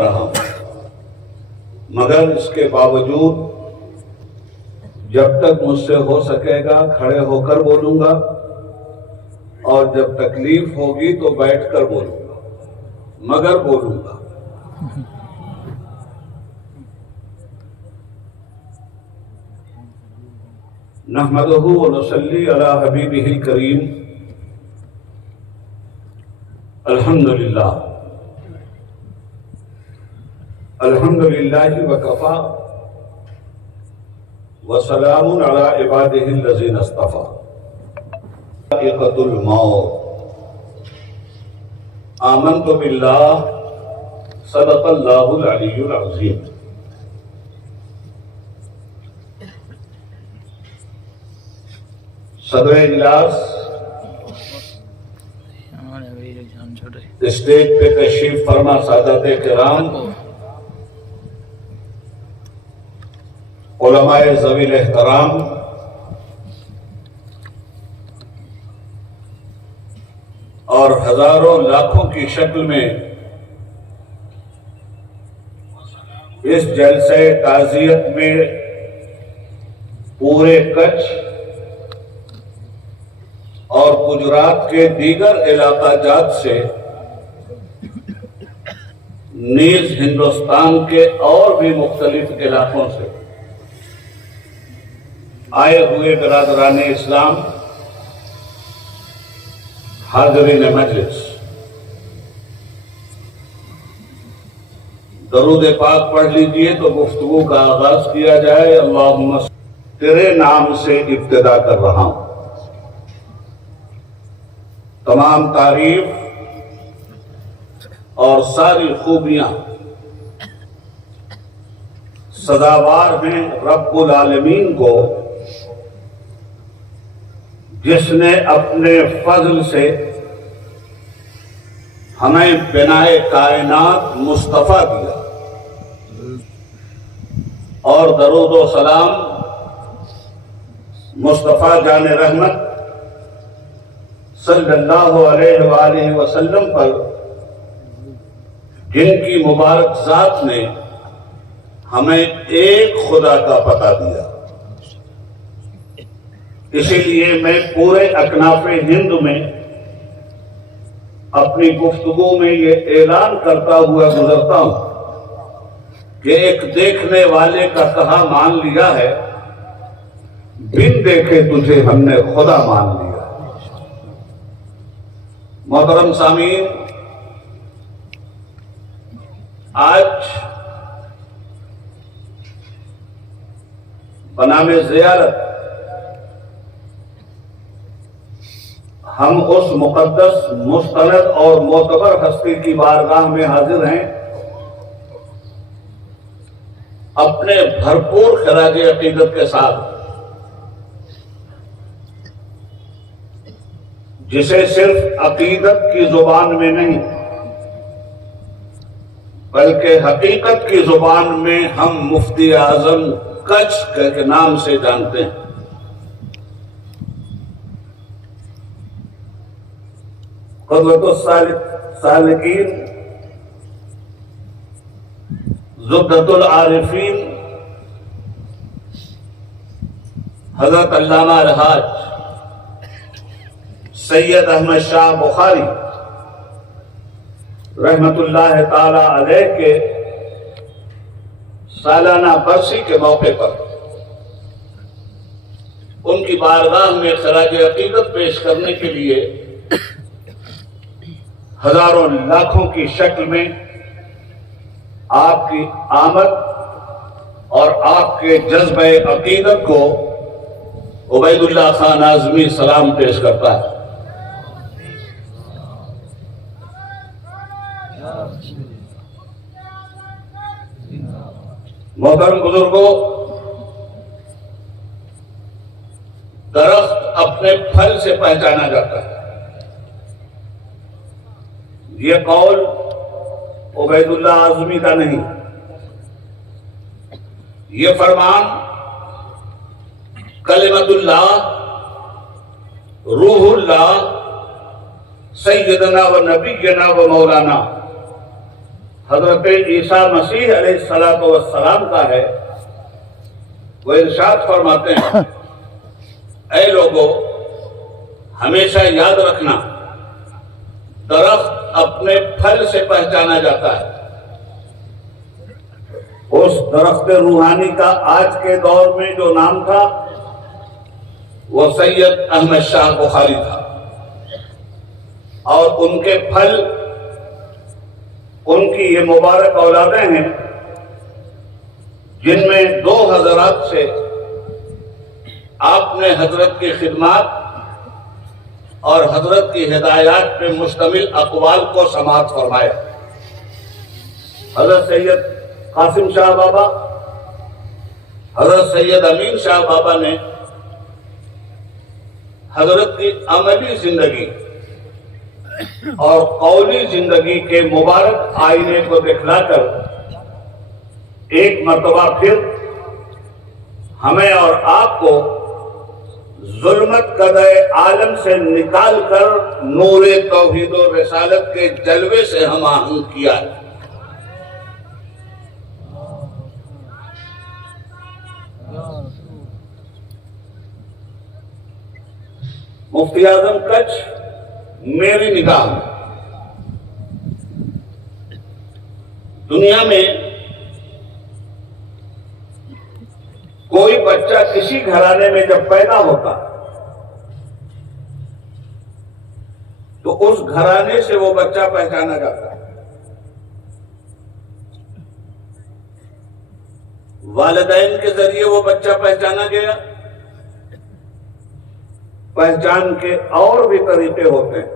رہا ہوں، مگر اس کے باوجود جب تک مجھ سے ہو سکے گا کھڑے ہو کر بولوں گا، اور جب تکلیف ہوگی تو بیٹھ کر بولوں گا، مگر بولوں گا۔ نحمدہ ونصلی علی حبیبہ الکریم۔ الحمدللہ الحمدللہ وکفی وسلام علی عبادہ الذین اصطفی۔ ذائقۃ الموت۔ آمنت باللہ، صدق اللہ العلی العظیم۔ صدر اجلاس، اسٹیج پہ تشریف فرما سادات کرام، علماء ذوی الاحترام، اور ہزاروں لاکھوں کی شکل میں اس جلسہ تعزیت میں پورے کچھ اور گجرات کے دیگر علاقہ جات سے، نیز ہندوستان کے اور بھی مختلف علاقوں سے آئے ہوئے برادران اسلام، حاضرین مجلس، درود پاک پڑھ لیجئے تو گفتگو کا آغاز کیا جائے۔ اللہم تیرے نام سے ابتدا کر رہا ہوں۔ تمام تعریف اور ساری خوبیاں سزاوار ہیں رب العالمین کو، جس نے اپنے فضل سے ہمیں بنائے کائنات مصطفیٰ دیا، اور درود و سلام مصطفیٰ جان رحمت صلی اللہ علیہ وآلہ وسلم پر، جن کی مبارک ذات نے ہمیں ایک خدا کا پتہ دیا۔ اسی لیے میں پورے اکناف ہند میں اپنی گفتگو میں یہ اعلان کرتا ہوا گزرتا ہوں کہ ایک دیکھنے والے کا کہا مان لیا ہے، بن دیکھے تجھے ہم نے خدا مان لیا۔ محترم سامعین، آج بنام زیارت ہم اس مقدس، مستند اور معتبر ہستی کی بارگاہ میں حاضر ہیں، اپنے بھرپور خراج عقیدت کے ساتھ، جسے صرف عقیدت کی زبان میں نہیں بلکہ حقیقت کی زبان میں ہم مفتی اعظم کچھ کے نام سے جانتے ہیں۔ قدوۃ السالکین، زبدۃ العارفین، حضرت علامہ الحاج سید احمد شاہ بخاری رحمت اللہ تعالی علیہ کے سالانہ برسی کے موقع پر ان کی بارگاہ میں خراج عقیدت پیش کرنے کے لیے ہزاروں لاکھوں کی شکل میں آپ کی آمد اور آپ کے جذبہ عقیدت کو عبید اللہ خان اعظمی سلام پیش کرتا ہے۔ محترم بزرگوں، درخت اپنے پھل سے پہچانا جاتا ہے۔ یہ قول عبید اللہ اعظمی کا نہیں، یہ فرمان کلمت اللہ، روح اللہ، سیدنا و نبینا و مولانا حضرت عیسیٰ مسیح علیہ السلام کا ہے۔ وہ ارشاد فرماتے ہیں، اے لوگو ہمیشہ یاد رکھنا، درخت اپنے پھل سے پہچانا جاتا ہے۔ اس درخت روحانی کا آج کے دور میں جو نام تھا وہ سید احمد شاہ بخاری تھا، اور ان کے پھل، ان کی یہ مبارک اولادیں ہیں جن میں دو حضرات سے آپ نے حضرت کی خدمات اور حضرت کی ہدایات پہ مشتمل اقوال کو سماعت فرمایا۔ حضرت سید قاسم شاہ بابا، حضرت سید امین شاہ بابا نے حضرت کی عملی زندگی اور قولی زندگی کے مبارک آئینے کو دکھلا کر ایک مرتبہ پھر ہمیں اور آپ کو ظلمت قدع عالم سے نکال کر نور توحید و رسالت کے جلوے سے ہم آہنگ کیا ہے۔ مفتی اعظم کچھ میری نگاہ میں دنیا میں کوئی بچہ کسی گھرانے میں جب پیدا ہوتا تو اس گھرانے سے وہ بچہ پہچانا جاتا ہے۔ والدین کے ذریعے وہ بچہ پہچانا گیا۔ پہچان کے اور بھی طریقے ہوتے ہیں۔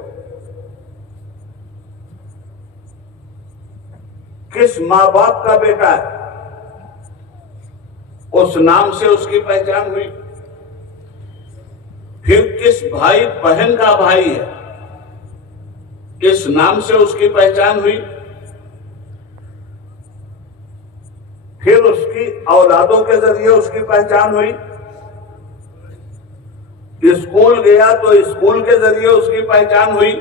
کس ماں باپ کا بیٹا ہے اس نام سے اس کی پہچان ہوئی، پھر کس بھائی بہن کا بھائی ہے اس نام سے اس کی پہچان ہوئی، پھر اس کی اولادوں کے ذریعے اس کی پہچان ہوئی، اسکول گیا تو اسکول کے ذریعے اس کی پہچان ہوئی،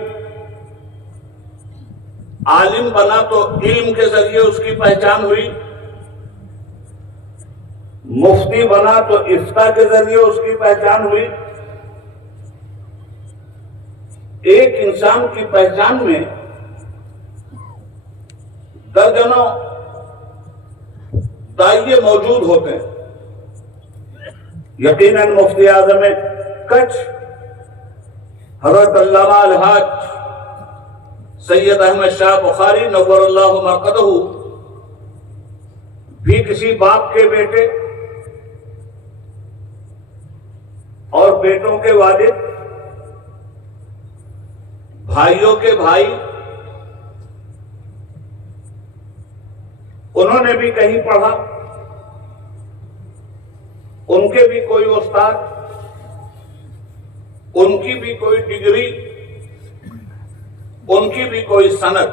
عالم بنا تو علم کے ذریعے اس کی پہچان ہوئی، مفتی بنا تو افتاء کے ذریعے اس کی پہچان ہوئی۔ ایک انسان کی پہچان میں درجنوں دائیں موجود ہوتے ہیں۔ یقیناً مفتی اعظم کچھ حضرت علامہ الحاج سید احمد شاہ بخاری نور اللہ مرقدہ بھی کسی باپ کے بیٹے اور بیٹوں کے والد، بھائیوں کے بھائی، انہوں نے بھی کہیں پڑھا، ان کے بھی کوئی استاد، ان کی بھی کوئی ڈگری، ان کی بھی کوئی سند،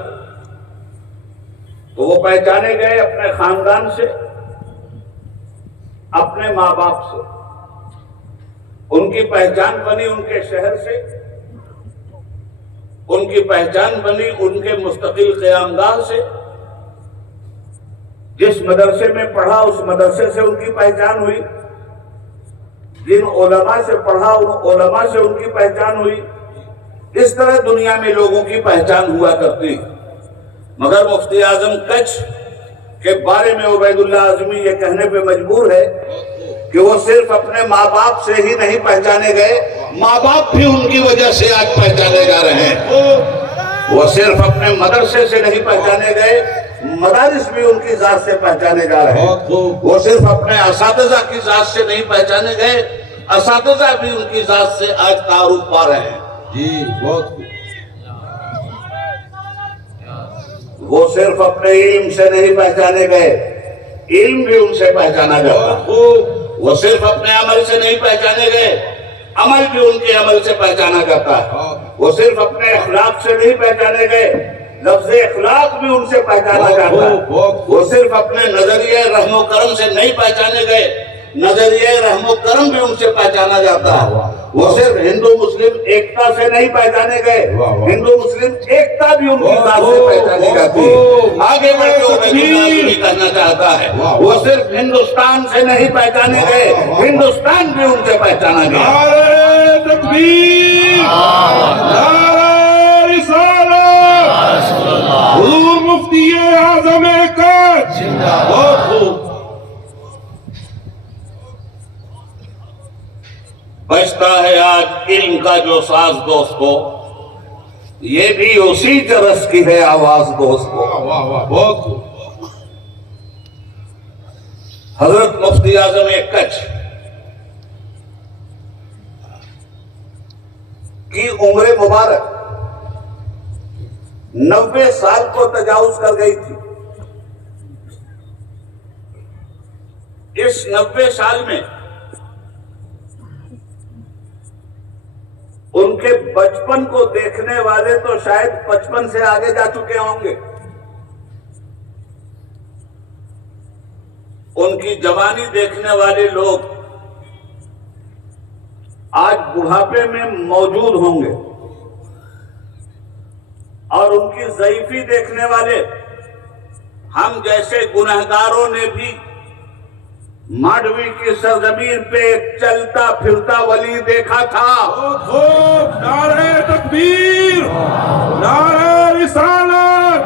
تو وہ پہچانے گئے اپنے خاندان سے، اپنے ماں باپ سے، ان کی پہچان بنی ان کے شہر سے، ان کی پہچان بنی ان کے مستقل قیام گاہ سے، جس مدرسے میں پڑھا اس مدرسے سے ان کی پہچان ہوئی، جن علماء سے پڑھا ان علماء سے ان کی پہچان ہوئی۔ اس طرح دنیا میں لوگوں کی پہچان ہوا کرتی، مگر مفتی اعظم کچھ کے بارے میں عبید اللہ اعظمی یہ کہنے پہ مجبور ہے کہ وہ صرف اپنے ماں باپ سے ہی نہیں پہچانے گئے، ماں باپ بھی ان کی وجہ سے آج پہچانے جا رہے ہیں۔ وہ صرف اپنے مدرسے سے نہیں پہچانے گئے، مدارس بھی ان کی ذات سے پہچانے جا رہے ہیں۔ وہ صرف اپنے اساتذہ کی ذات سے نہیں پہچانے گئے، اساتذہ بھی ان کی ذات سے آج تعارف پا رہے ہیں۔ جی بہت وہ صرف اپنے علم سے نہیں پہچانے گئے، علم بھی ان سے پہچانا جاتا ہے۔ وہ صرف اپنے عمل سے نہیں پہچانے گئے، عمل بھی ان کے عمل سے پہچانا جاتا ہے۔ وہ صرف اپنے اخلاق سے نہیں پہچانے گئے، لفظ اخلاق بھی ان سے پہچانا جاتا ہے۔ وہ صرف اپنے نظریہ رحم و کرم سے نہیں پہچانے گئے، نظریہ رحم و کرم بھی ان سے پہچانا جاتا ہے. وہ صرف ہندو مسلم ایکتا سے نہیں پہچانے گئے, ہندو مسلم ایکتا بھی ان کی ذات سے پہچانی جاتی ہے. آگے بڑھ کے عبید اللہ بھی کہنا چاہتا ہے وہ صرف ہندوستان سے نہیں پہچانے گئے, ہندوستان بھی ان سے پہچانا گیا. نعرہ تکبیر، نعرہ رسالت، حضور مفتی اعظم کچھ. بہت خوب. بجتا ہے آج علم کا جو ساز دوستو, یہ بھی اسی جرس کی ہے آواز دوستو. واہ واہ بہت خوب. حضرت مفتی اعظم کچھ کی عمر مبارک 90 سال کو تجاوز کر گئی تھی. اس 90 سال میں ان کے بچپن کو دیکھنے والے تو شاید 55 سے آگے جا چکے ہوں گے. ان کی جوانی دیکھنے والے لوگ آج بڑھاپے میں موجود ہوں گے, اور ان کی ضعیفی دیکھنے والے ہم جیسے گنہگاروں نے بھی ماڈوی کی سرزمین پہ ایک چلتا پھرتا ولی دیکھا تھا. بہت خوب. نعرہ تکبیر، نعرہ رسالت،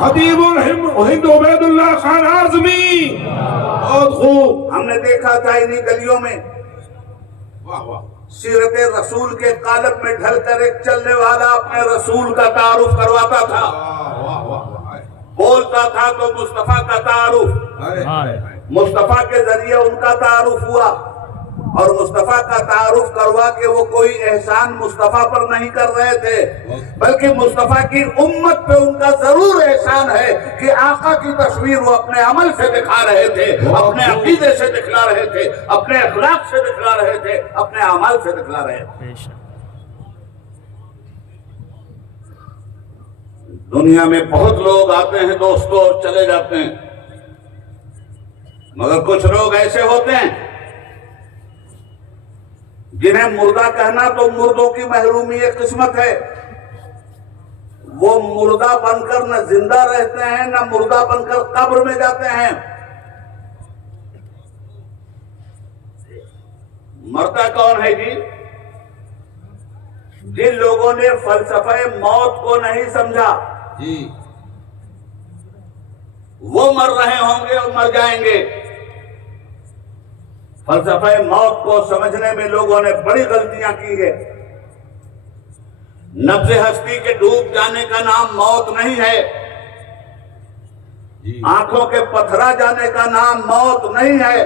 خطیب الہند عبید اللہ خان اعظمی. بہت خوب. ہم نے دیکھا تھا انہی گلیوں میں واہ واہ. سیرت رسول کے قالب میں ڈھل کر ایک چلنے والا اپنے رسول کا تعارف کرواتا تھا. واہ واہ واہ. بولتا تھا تو مصطفیٰ کا تعارف, مصطفیٰ کے ذریعے ان کا تعارف ہوا, اور مصطفیٰ کا تعارف کروا کے وہ کوئی احسان مصطفیٰ پر نہیں کر رہے تھے, بلکہ مصطفیٰ کی امت پہ ان کا ضرور احسان ہے کہ آقا کی تصویر وہ اپنے عمل سے دکھا رہے تھے, اپنے عقیدے سے دکھلا رہے تھے, اپنے اخلاق سے دکھلا رہے تھے, اپنے اعمال سے دکھلا رہے تھے. دنیا میں بہت لوگ آتے ہیں دوستو اور چلے جاتے ہیں, مگر کچھ لوگ ایسے ہوتے ہیں جنہیں مردہ کہنا تو مردوں کی محرومی ایک قسمت ہے. وہ مردہ بن کر نہ زندہ رہتے ہیں, نہ مردہ بن کر قبر میں جاتے ہیں. مرتا کون ہے جی؟ جن لوگوں نے فلسفہ موت کو نہیں سمجھا جی وہ مر رہے ہوں گے اور مر جائیں گے. فلسفہ موت کو سمجھنے میں لوگوں نے بڑی غلطیاں کی ہے. نبض ہستی کے ڈوب جانے کا نام موت نہیں ہے, آنکھوں کے پتھرا جانے کا نام موت نہیں ہے,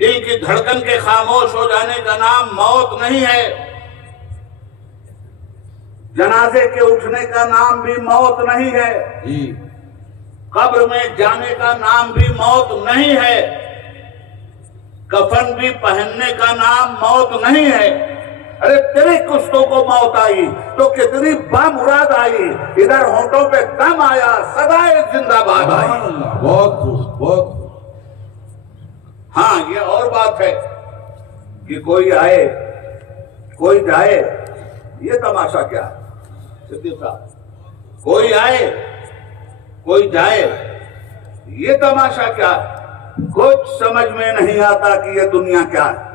دل کی دھڑکن کے خاموش ہو جانے کا نام موت نہیں ہے, جنازے کے اٹھنے کا نام بھی موت نہیں ہے, قبر میں جانے کا نام بھی موت نہیں ہے, کفن بھی پہننے کا نام موت نہیں ہے. ارے تیرے کشتوں کو موت آئی تو کتنی بامراد آئی, ادھر ہونٹوں پہ دم آیا, صدائے زندہ باد آئی. بہت خوب بہت خوب. ہاں یہ اور بات ہے کہ کوئی آئے کوئی جائے, یہ تماشا کیا ہے صدیق صاحب؟ کوئی آئے کوئی جائے, یہ تماشا کیا ہے؟ کچھ سمجھ میں نہیں آتا کہ یہ دنیا کیا ہے.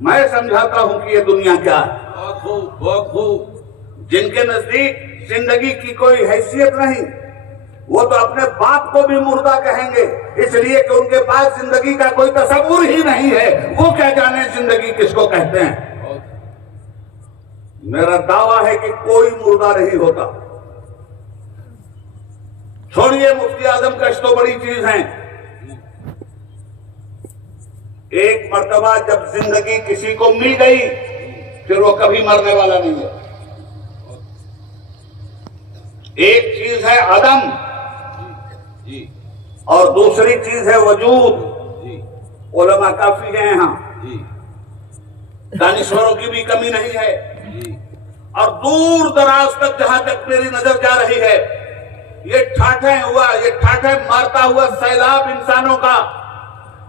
میں سمجھاتا ہوں کہ یہ دنیا کیا ہے. بہت خوب بہت خوب. جن کے نزدیک زندگی کی کوئی حیثیت نہیں, وہ تو اپنے باپ کو بھی مردہ کہیں گے, اس لیے کہ ان کے پاس زندگی کا کوئی تصور ہی نہیں ہے. وہ کیا جانے زندگی کس کو کہتے ہیں. میرا دعویٰ ہے کہ کوئی مردہ نہیں ہوتا. چھوڑیے مفتی اعظم کچھ تو بڑی چیز ہیں. ایک مرتبہ جب زندگی کسی کو مل گئی پھر وہ کبھی مرنے والا نہیں ہے. ایک چیز ہے عدم اور دوسری چیز ہے وجود. علماء کافی ہیں یہاں, دانشوروں کی بھی کمی نہیں ہے, اور دور دراز تک جہاں تک میری نظر جا رہی ہے یہ ٹھاٹھیں مارتا ہوا سیلاب انسانوں کا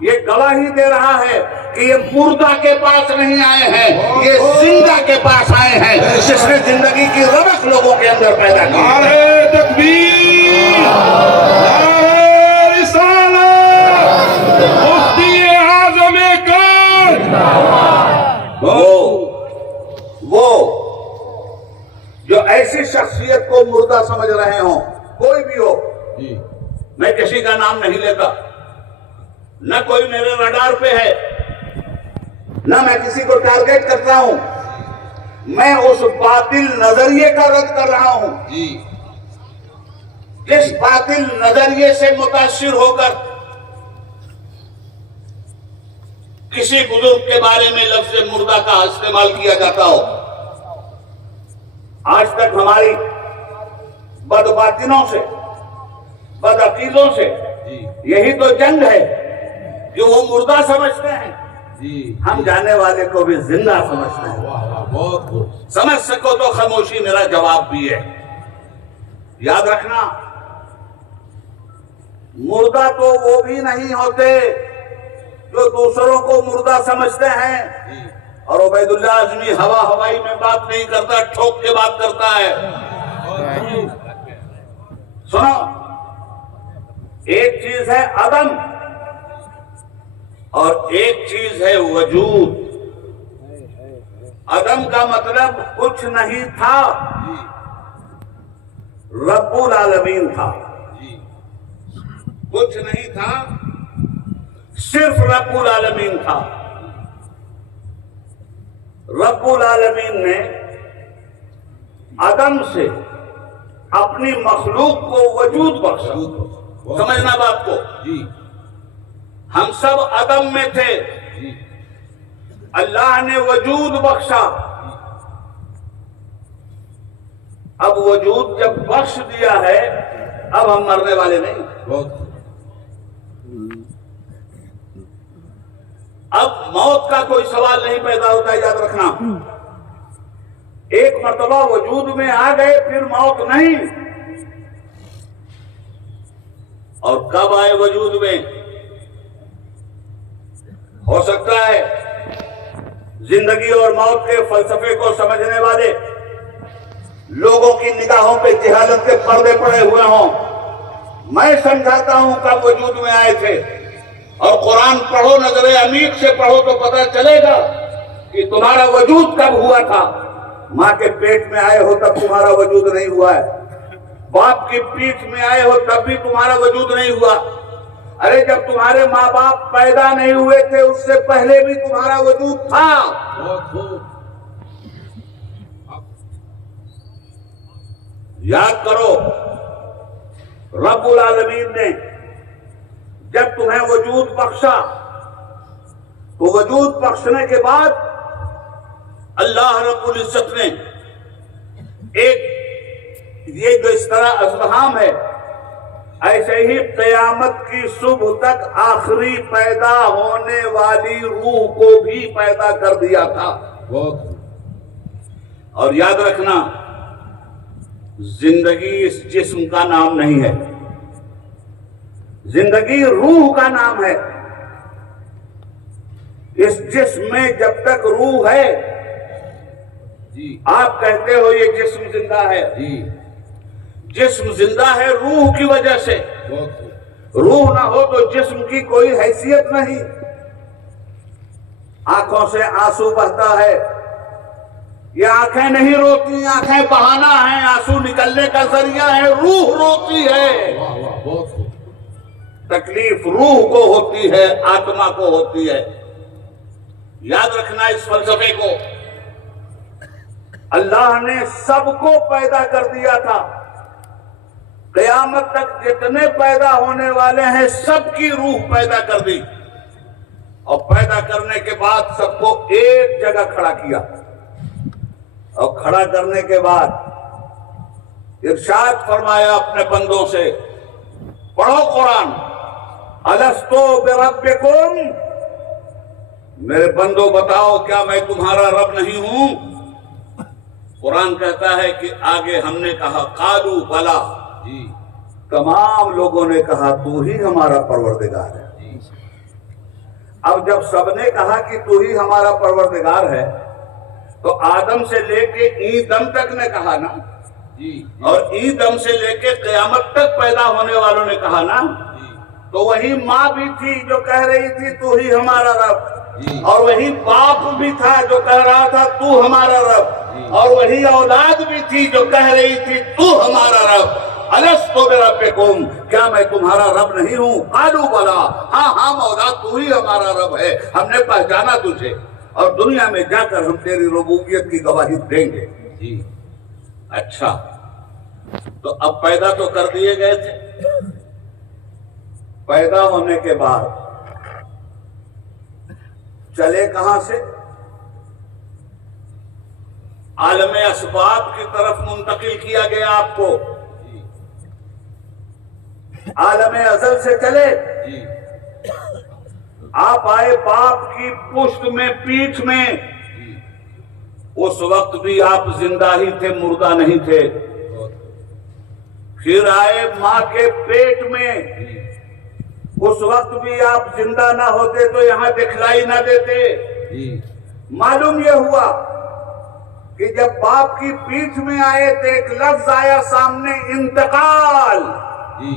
یہ گواہی دے رہا ہے کہ یہ مردہ کے پاس نہیں آئے ہیں، یہ زندہ کے پاس آئے ہیں، جس نے زندگی کی رونق لوگوں کے اندر پیدا کی۔ نعرہ تکبیر، نعرہ رسالت، مفتی اعظم کون، وہ جو ایسی شخصیت کو مردہ سمجھ رہے ہوں، کوئی بھی ہو، جی میں کسی کا نام نہیں لیتا، نہ کوئی میرے رڈار پہ ہے، نہ میں کسی کو ٹارگیٹ کرتا ہوں، میں اس باطل نظریے کا رد کر رہا ہوں جی جس باطل نظریے سے متاثر ہو کر کسی بزرگ کے بارے میں لفظ مردہ کا استعمال کیا جاتا ہو۔ آج تک ہماری بد باطنوں سے، بد عقیدوں سے جی یہی تو جنگ ہے جو وہ مردہ سمجھتے ہیں، جی، ہم جانے والے کو بھی زندہ سمجھتے ہیں۔ واہ واہ، بہت خوب، سمجھ سکو تو خاموشی میرا جواب بھی ہے۔ یاد رکھنا، مردہ تو وہ بھی نہیں ہوتے جو دوسروں کو مردہ سمجھتے ہیں۔ جی اور عبید اللہ اعظمی ہوائی میں بات نہیں کرتا، ٹھوک کے بات کرتا ہے۔ سنو، ایک چیز ہے عدم اور ایک چیز ہے وجود۔ عدم کا مطلب کچھ نہیں تھا، رب العالمین تھا۔ جی کچھ نہیں تھا، صرف رب العالمین تھا۔ رب العالمین نے عدم سے اپنی مخلوق کو وجود بخشا۔ سمجھنا بات کو، جی ہم سب عدم میں تھے، جی اللہ نے وجود بخشا۔ اب وجود جب بخش دیا ہے، اب ہم مرنے والے نہیں۔ بہت خوب، اب موت کا کوئی سوال نہیں پیدا ہوتا، یاد رکھنا۔ ایک مرتبہ وجود میں آ گئے پھر موت نہیں۔ اور کب آئے وجود میں؟ ہو سکتا ہے زندگی اور موت کے فلسفے کو سمجھنے والے لوگوں کی نگاہوں پہ جہالت کے پردے پڑے ہوئے ہوں۔ میں سمجھاتا ہوں کب وجود میں آئے تھے، اور قرآن پڑھو، نظر عمیق سے پڑھو تو پتہ چلے گا کہ تمہارا وجود کب ہوا تھا۔ ماں کے پیٹ میں آئے ہو تب تمہارا وجود نہیں ہوا ہے، باپ کی پیٹھ میں آئے ہو تب بھی تمہارا وجود نہیں ہوا۔ ارے جب تمہارے ماں باپ پیدا نہیں ہوئے تھے اس سے پہلے بھی تمہارا وجود تھا۔ بہت خوب، یاد کرو، رب العالمین نے جب تمہیں وجود بخشا تو وجود بخشنے کے بعد اللہ رب العزت نے یہ جو اس طرح ازدحام ہے، ایسے ہی قیامت کی صبح تک آخری پیدا ہونے والی روح کو بھی پیدا کر دیا تھا۔ بہت خوب، اور یاد رکھنا، زندگی اس جسم کا نام نہیں ہے، زندگی روح کا نام ہے۔ اس جسم میں جب تک روح ہے، جی آپ کہتے ہو یہ جسم زندہ ہے، جی، جسم زندہ ہے روح کی وجہ سے۔ بہت خوب، روح نہ ہو تو جسم کی کوئی حیثیت نہیں۔ آنکھوں سے آنسو بہتا ہے، یہ آنکھیں نہیں روتی، آنکھیں بہانا ہیں، آنسو نکلنے کا ذریعہ ہے، روح روتی ہے۔ واہ واہ، بہت خوب، تکلیف روح کو ہوتی ہے، آتما کو ہوتی ہے۔ یاد رکھنا اس فلسفے کو، اللہ نے سب کو پیدا کر دیا تھا، قیامت تک جتنے پیدا ہونے والے ہیں سب کی روح پیدا کر دی، اور پیدا کرنے کے بعد سب کو ایک جگہ کھڑا کیا، اور کھڑا کرنے کے بعد ارشاد فرمایا اپنے بندوں سے، پڑھو قرآن، الستو بربکم، میرے بندوں بتاؤ کیا میں تمہارا رب نہیں ہوں؟ قرآن کہتا ہے کہ آگے ہم نے کہا قالو بلا، جی تمام لوگوں نے کہا تو ہی ہمارا پروردگار ہے۔ جی، اب جب سب نے کہا کہ تو ہی ہمارا پروردگار ہے تو آدم سے لے کے این دم تک نے کہا نا، جی اور این دم سے لے کے قیامت تک پیدا ہونے والوں نے کہا نا، جی تو وہی ماں بھی تھی جو کہہ رہی تھی تو ہی ہمارا رب، جی اور وہی باپ بھی تھا جو کہہ رہا تھا تو ہمارا رب، اور وہی اولاد بھی تھی جو کہہ رہی تھی تو ہمارا رب۔ الستو بربکم، کیا میں تمہارا رب نہیں ہوں؟ قالوا بلا، ہاں ہاں مولا تو ہی ہمارا رب ہے، ہم نے پہچانا تجھے، اور دنیا میں جا کر ہم تیری ربوبیت کی گواہی دیں گے۔ جی اچھا، تو اب پیدا تو کر دیے گئے تھے، پیدا ہونے کے بعد چلے کہاں سے؟ عالم اسباب کی طرف منتقل کیا گیا آپ کو، جی عالم ازل سے چلے، جی آپ آئے باپ کی پشت میں، پیٹھ میں، جی اس وقت بھی آپ زندہ ہی تھے، مردہ نہیں تھے۔ بہت پھر آئے ماں کے پیٹ میں، جی اس وقت بھی آپ زندہ نہ ہوتے تو یہاں دکھلائی نہ دیتے۔ جی معلوم یہ ہوا کہ جب باپ کی پیٹھ میں آئے تو ایک لفظ آیا سامنے، انتقال۔ جی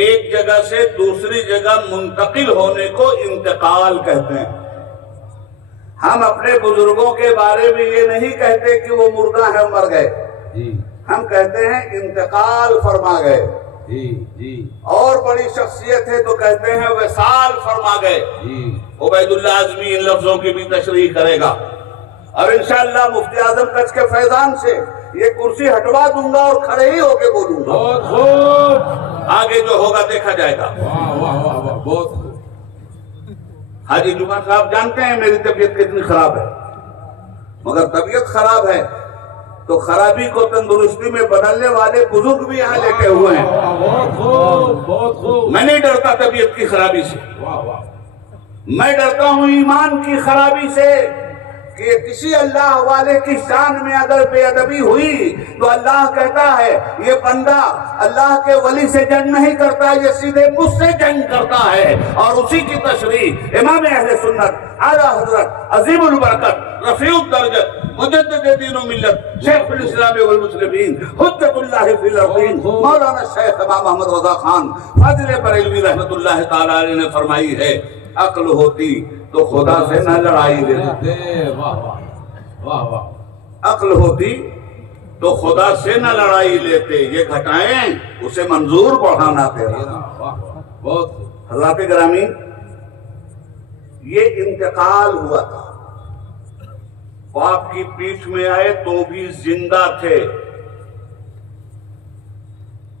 ایک جگہ سے دوسری جگہ منتقل ہونے کو انتقال کہتے ہیں۔ ہم اپنے بزرگوں کے بارے میں یہ نہیں کہتے کہ وہ مردہ ہے مر گئے، جی ہم کہتے ہیں انتقال فرما گئے۔ جی جی اور بڑی شخصیت ہے تو کہتے ہیں وصال فرما گئے۔ جی عبید اللہ اعظمی ان لفظوں کی بھی تشریح کرے گا، اور انشاءاللہ مفتی اعظم کچھ کے فیضان سے یہ کرسی ہٹوا دوں گا اور کھڑے ہی ہو کے بولوں گا، بہت خوب، آگے جو ہوگا دیکھا جائے گا۔ واہ واہ واہ واہ، بہت خوب، حاجی جمعہ صاحب جانتے ہیں میری طبیعت کتنی خراب ہے، مگر طبیعت خراب ہے تو خرابی کو تندرستی میں بدلنے والے بزرگ بھی یہاں لیٹے ہوئے ہیں۔ بہت خوب، بہت خوب، میں نہیں ڈرتا طبیعت کی خرابی سے، واہ واہ، میں ڈرتا ہوں ایمان کی خرابی سے، کہ کسی اللہ والے کی شان میں اگر بے ادبی ہوئی تو اللہ کہتا ہے یہ بندہ اللہ کے ولی سے جنگ نہیں کرتا، یہ سیدھے مجھ سے جنگ کرتا ہے۔ اور اسی کی تشریح امام اہل سنت اعلیٰ حضرت عظیم البرکت رفیع الدرجت مجدد دین و ملت شیخ الاسلام والمسلمین حجت اللہ فی الارضین مولانا شیخ امام محمد رضا خان فاضل بریلوی رحمت اللہ تعالی علیہ نے فرمائی ہے، عقل ہوتی تو خدا سے نہ لڑائی لیتے، واہ واہ واہ واہ، عقل ہوتی تو خدا سے نہ لڑائی لیتے، یہ گھٹائیں اسے منظور بڑھانا تیرا۔ واہ واہ، بہت خوب، حضرات گرامی، یہ انتقال ہوا تھا، باپ کی پیٹھ میں آئے تو بھی زندہ تھے۔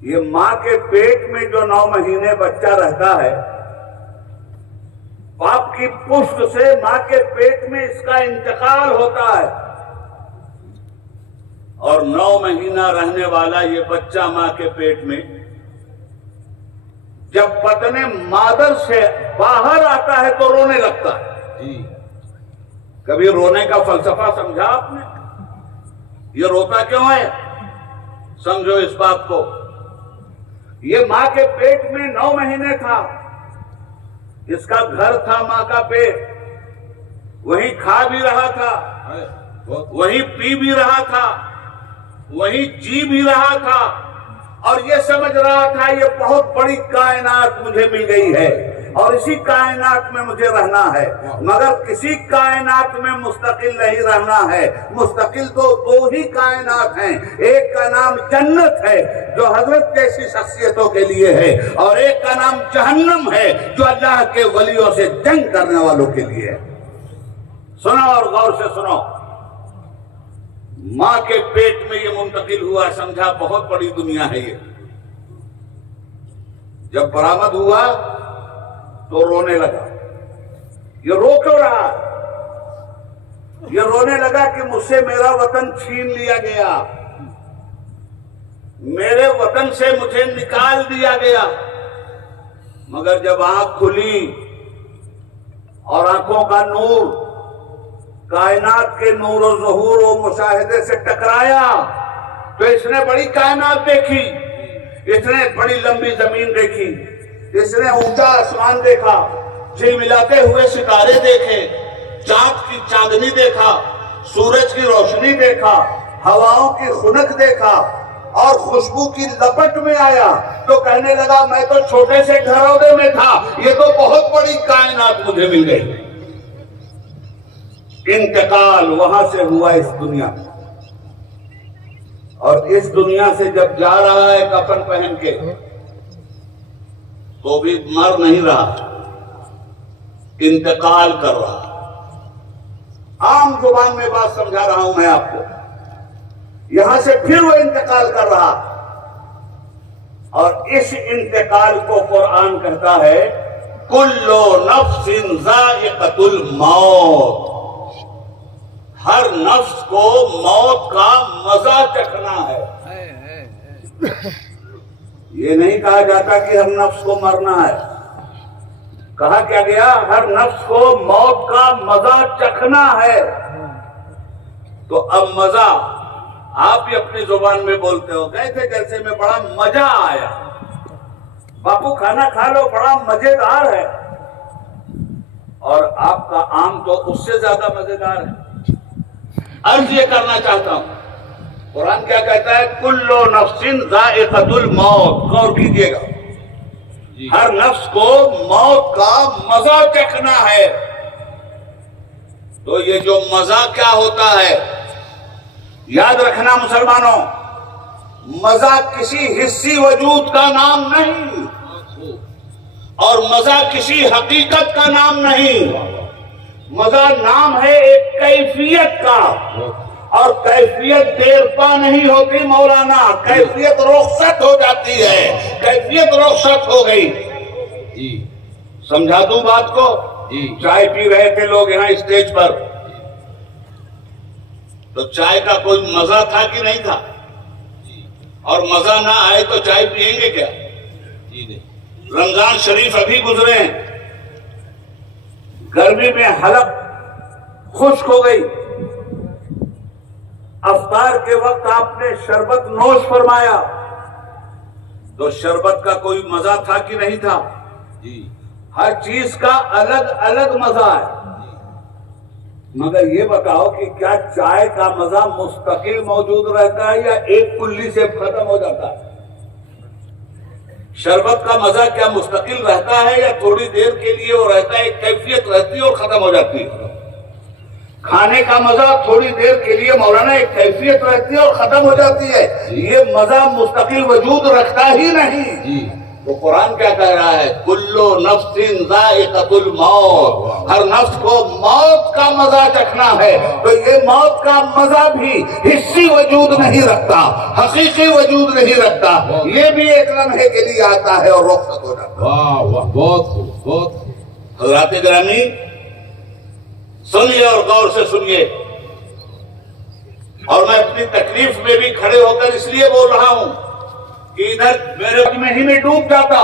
یہ ماں کے پیٹ میں جو 9 مہینے بچہ رہتا ہے، باپ کی پشت سے ماں کے پیٹ میں اس کا انتقال ہوتا ہے، اور 9 مہینہ رہنے والا یہ بچہ ماں کے پیٹ میں جب بطن مادر سے باہر آتا ہے تو رونے لگتا ہے۔ جی کبھی رونے کا فلسفہ سمجھا آپ نے؟ یہ روتا کیوں ہے؟ سمجھو اس بات کو، یہ ماں کے پیٹ میں 9 مہینے تھا، اس کا گھر تھا ماں کا پیٹ، وہیں کھا بھی رہا تھا، بہت وہیں پی بھی رہا تھا، وہیں جی بھی رہا تھا، اور یہ سمجھ رہا تھا یہ بہت بڑی کائنات مجھے مل گئی ہے اور اسی کائنات میں مجھے رہنا ہے، مگر کسی کائنات میں مستقل نہیں رہنا ہے۔ مستقل تو 2 ہی کائنات ہیں، ایک کا نام جنت ہے جو حضرت جیسی شخصیتوں کے لیے ہے، اور ایک کا نام جہنم ہے جو اللہ کے ولیوں سے جنگ کرنے والوں کے لیے ہے۔ سنو اور غور سے سنو، ماں کے پیٹ میں یہ منتقل ہوا، سمجھا بہت بڑی دنیا ہے یہ۔ جب برآمد ہوا تو رونے لگا۔ یہ رو کیوں رہا؟ یہ رونے لگا کہ مجھ سے میرا وطن چھین لیا گیا، میرے وطن سے مجھے نکال دیا گیا۔ مگر جب آنکھ کھلی اور آنکھوں کا نور کائنات کے نور و ظہور و مشاہدے سے ٹکرایا تو اس نے بڑی کائنات دیکھی، اس نے بڑی لمبی زمین دیکھی، اس نے اونچا آسمان دیکھا، جھلملاتے ہوئے ستارے دیکھے، چاند کی چاندنی دیکھا، سورج کی روشنی دیکھا، ہواؤں کی خنک دیکھا اور خوشبو کی لپٹ میں آیا تو کہنے لگا میں تو چھوٹے سے گھرودے میں تھا، یہ تو بہت بڑی کائنات مجھے مل گئی۔ انتقال وہاں سے ہوا اس دنیا میں، اور اس دنیا سے جب جا رہا ہے کفن پہن کے تو بھی مر نہیں رہا، انتقال کر رہا۔ عام زبان میں بات سمجھا رہا ہوں میں آپ کو، یہاں سے پھر وہ انتقال کر رہا، اور اس انتقال کو قرآن کہتا ہے کل نفس ذائقۃ الموت، ہر نفس کو موت کا مزہ چکھنا ہے۔ یہ نہیں کہا جاتا کہ ہر نفس کو مرنا ہے، کہا کیا گیا ہر نفس کو موت کا مزہ چکھنا ہے۔ تو اب مزہ آپ بھی اپنی زبان میں بولتے ہو، گئے تھے جلسے میں بڑا مزہ آیا، باپو کھانا کھا لو بڑا مزیدار ہے، اور آپ کا عام تو اس سے زیادہ مزیدار ہے۔ عرض یہ کرنا چاہتا ہوں، قرآن کیا کہتا ہے کل نفس ذائقۃ الموت، غور کیجئے گا، ہر نفس کو موت کا مزہ چکھنا ہے۔ تو یہ جو مزہ کیا ہوتا ہے، یاد رکھنا مسلمانوں، مزہ کسی حصی وجود کا نام نہیں، اور مزہ کسی حقیقت کا نام نہیں، مزہ نام ہے ایک کیفیت کا، اور کیفیت دیر پا نہیں ہوتی مولانا، کیفیت رخصت ہو جاتی ہے، کیفیت رخصت ہو گئی۔ سمجھا دوں بات کو؟ چائے پی رہے تھے لوگ یہاں اسٹیج پر، تو چائے کا کوئی مزہ تھا کہ نہیں تھا؟ اور مزہ نہ آئے تو چائے پیئیں گے کیا؟ رمضان شریف ابھی گزرے ہیں، گرمی میں حلق خشک ہو گئی، افطار کے وقت آپ نے شربت نوش فرمایا، تو شربت کا کوئی مزہ تھا کہ نہیں تھا؟ ہر چیز کا الگ الگ مزہ ہے، مگر یہ بتاؤ کہ کیا چائے کا مزہ مستقل موجود رہتا ہے یا ایک کلی سے ختم ہو جاتا ہے؟ شربت کا مزہ کیا مستقل رہتا ہے یا تھوڑی دیر کے لیے وہ رہتا ہے، ایک کیفیت رہتی ہے اور ختم ہو جاتی ہے؟ کھانے کا مزہ تھوڑی دیر کے لیے مولانا ایک کیفیت رہتی ہے اور ختم ہو جاتی ہے، یہ مزہ مستقل وجود رکھتا ہی نہیں۔ تو قرآن کیا کہہ رہا ہے کل نفس ذائقۃ الموت، ہر نفس کو موت کا مزہ چکھنا ہے۔ تو یہ موت کا مزہ بھی حصی وجود نہیں رکھتا، حقیقی وجود نہیں رکھتا، یہ بھی ایک لمحے کے لیے آتا ہے اور رخصت ہو جاتا ہے۔ واہ واہ، بہت خوب، بہت خوب۔ حضرات گرامی سنیے اور غور سے سنیے، اور میں اپنی تکلیف میں بھی کھڑے ہو کر اس لیے بول رہا ہوں کہ ادھر میرے میں ہی میں ڈوب جاتا،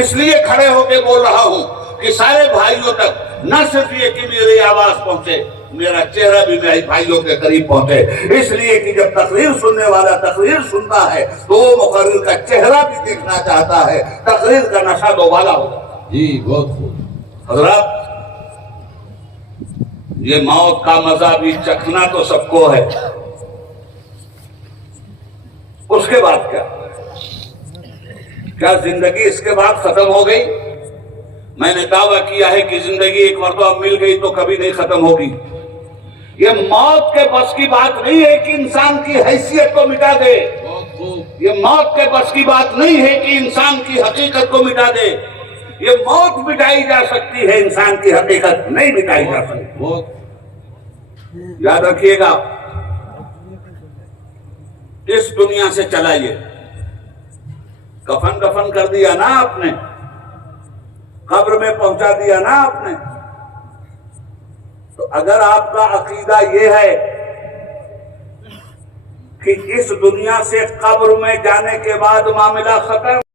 اس لیے کھڑے ہو کے بول رہا ہوں کہ سارے بھائیوں تک نہ صرف یہ کہ میری آواز پہنچے، میرا چہرہ بھی میرے بھائیوں کے قریب پہنچے، اس لیے کہ جب تقریر سننے والا تقریر سنتا ہے تو وہ مقرر کا چہرہ بھی دیکھنا چاہتا ہے، تقریر کا نشہ دوبالا ہو جاتا ہے۔ بہت خوب۔ حضرات یہ موت کا مزہ بھی چکھنا تو سب کو ہے، اس کے بعد کیا زندگی اس کے بعد ختم ہو گئی؟ میں نے دعویٰ کیا ہے کہ زندگی ایک مرتبہ مل گئی تو کبھی نہیں ختم ہوگی۔ یہ موت کے بس کی بات نہیں ہے کہ انسان کی حیثیت کو مٹا دے، یہ موت کے بس کی بات نہیں ہے کہ انسان کی حقیقت کو مٹا دے، یہ موت مٹائی جا سکتی ہے، انسان کی حقیقت نہیں مٹائی جا سکتی۔ یاد رکھیے گا، اس دنیا سے چلائیے، کفن دفن کر دیا نا آپ نے، قبر میں پہنچا دیا نا آپ نے، تو اگر آپ کا عقیدہ یہ ہے کہ اس دنیا سے قبر میں جانے کے بعد معاملہ ختم